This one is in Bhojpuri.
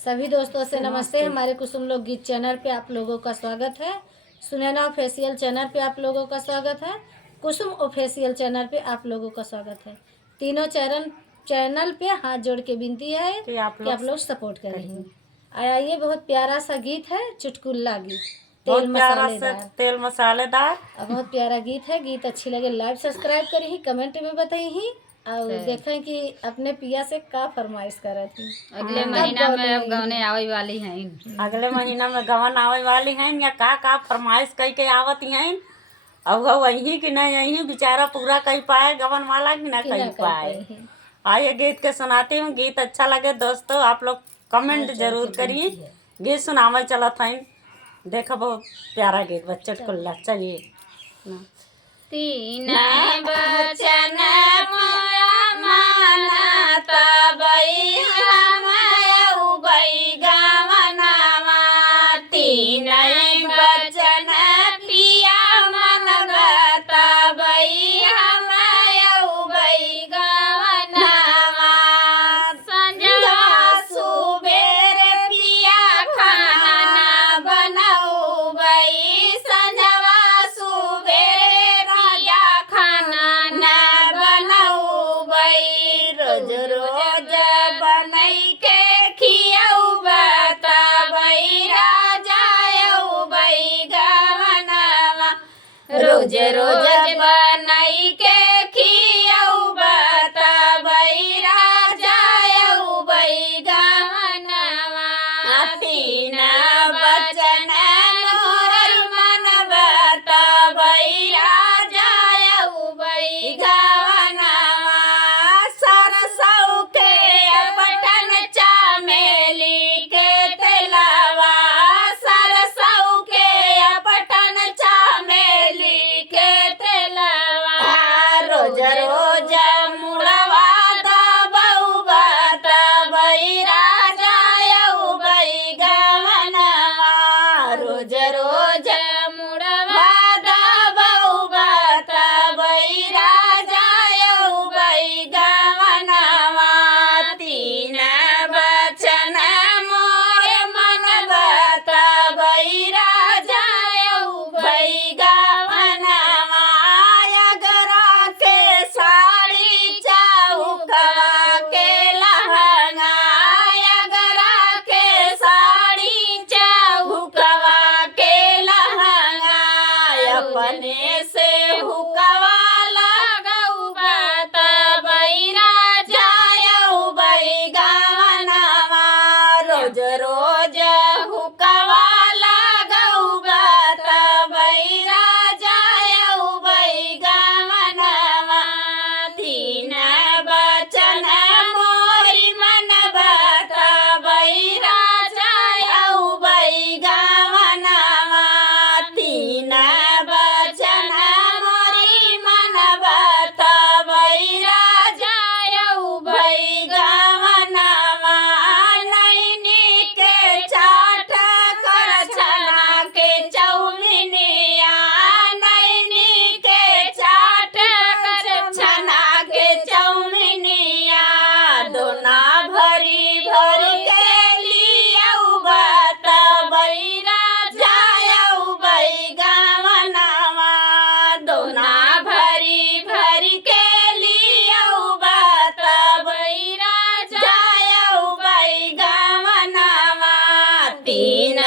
सभी दोस्तों से नमस्ते। हमारे कुसुम लोक गीत चैनल पे आप लोगों का स्वागत है। सुनैना ऑफिशियल चैनल पे आप लोगों का स्वागत है। कुसुम ऑफिशियल चैनल पे आप लोगों का स्वागत है। तीनों चैनल पे हाथ जोड़ के विनती है कि आप लोग सपोर्ट करेंगे। आइए, बहुत प्यारा सा गीत है, चुटकुला गीत, तेल मसालेदार बहुत प्यारा गीत है। गीत अच्छी लगे लाइक सब्सक्राइब करी, कमेंट में बताई और देखें कि अपने पिया से का फरमाइश करे थी। अगले महीना में अब गवने आवे वाली हैं। अगले महीना में गवन आवे वाली हैं या का फरमाइश कई के आवत हैं। अब वही कि नहीं यही बेचारा पूरा कही पाए गवन वाला कि ना कही पाए। आइए गीत के सुनाती हूँ। गीत अच्छा लगे दोस्तों आप लोग कमेंट जरूर करिए। गीत सुनावे चला था। देखो बहुत प्यारा गीत बच्चे चुटकुला। चलिए। तीन बचन मानता बई हम उबई गवनावा। तीन बचन पिया मनगता बई हम उबई गवनावा। संजवा सुबेर पिया खाना बनाऊ बई। संजवा सुबेर राजा खाना न बनाऊ बई। रोज रोज बनई के खियाऊ बता बई राजा बई गवनवा। रोज रोज बनई के खियाऊ बता बई राजा बई गवनवा। तीन बचन मोर मन बता बई राजा बई गवनवा। सरसौ के पटन चमेली के तेलवा। सरसौ के पटन चमेली के तेलवा। रोज रोज मुड़वा दबऊ बता बई राजा बई गवनवा। रोज रोज मुड़वा दबऊ बता बई राजा बई गवनवा। तीन बचन मोर मन बता बई राजा बई गवनवा। अगरा के साड़ी चौकवा के लहंगा। अगरा के साड़ी चौकवा के लहंगा। अपने से हुकवा लगऊ बता बई राजा बई गवनवा। रोज रोज हुकवा लगऊ बता बई राजा बई गवनवा। तीन बचन मोरी मन बता बई राजा बई गवनवा। तीन बचन मोरी मन बता बई राजा बई गवनवा। नैनी के चाट कर छना के चौमिनिया। नैनी के चाट कर छना के चौमिनिया। दोना भरी भरी के लियाऊ बता बई राजा बई गवनवा। दोना भरी भरी के लियाऊ बता बई राजा बई गवनवा। तीन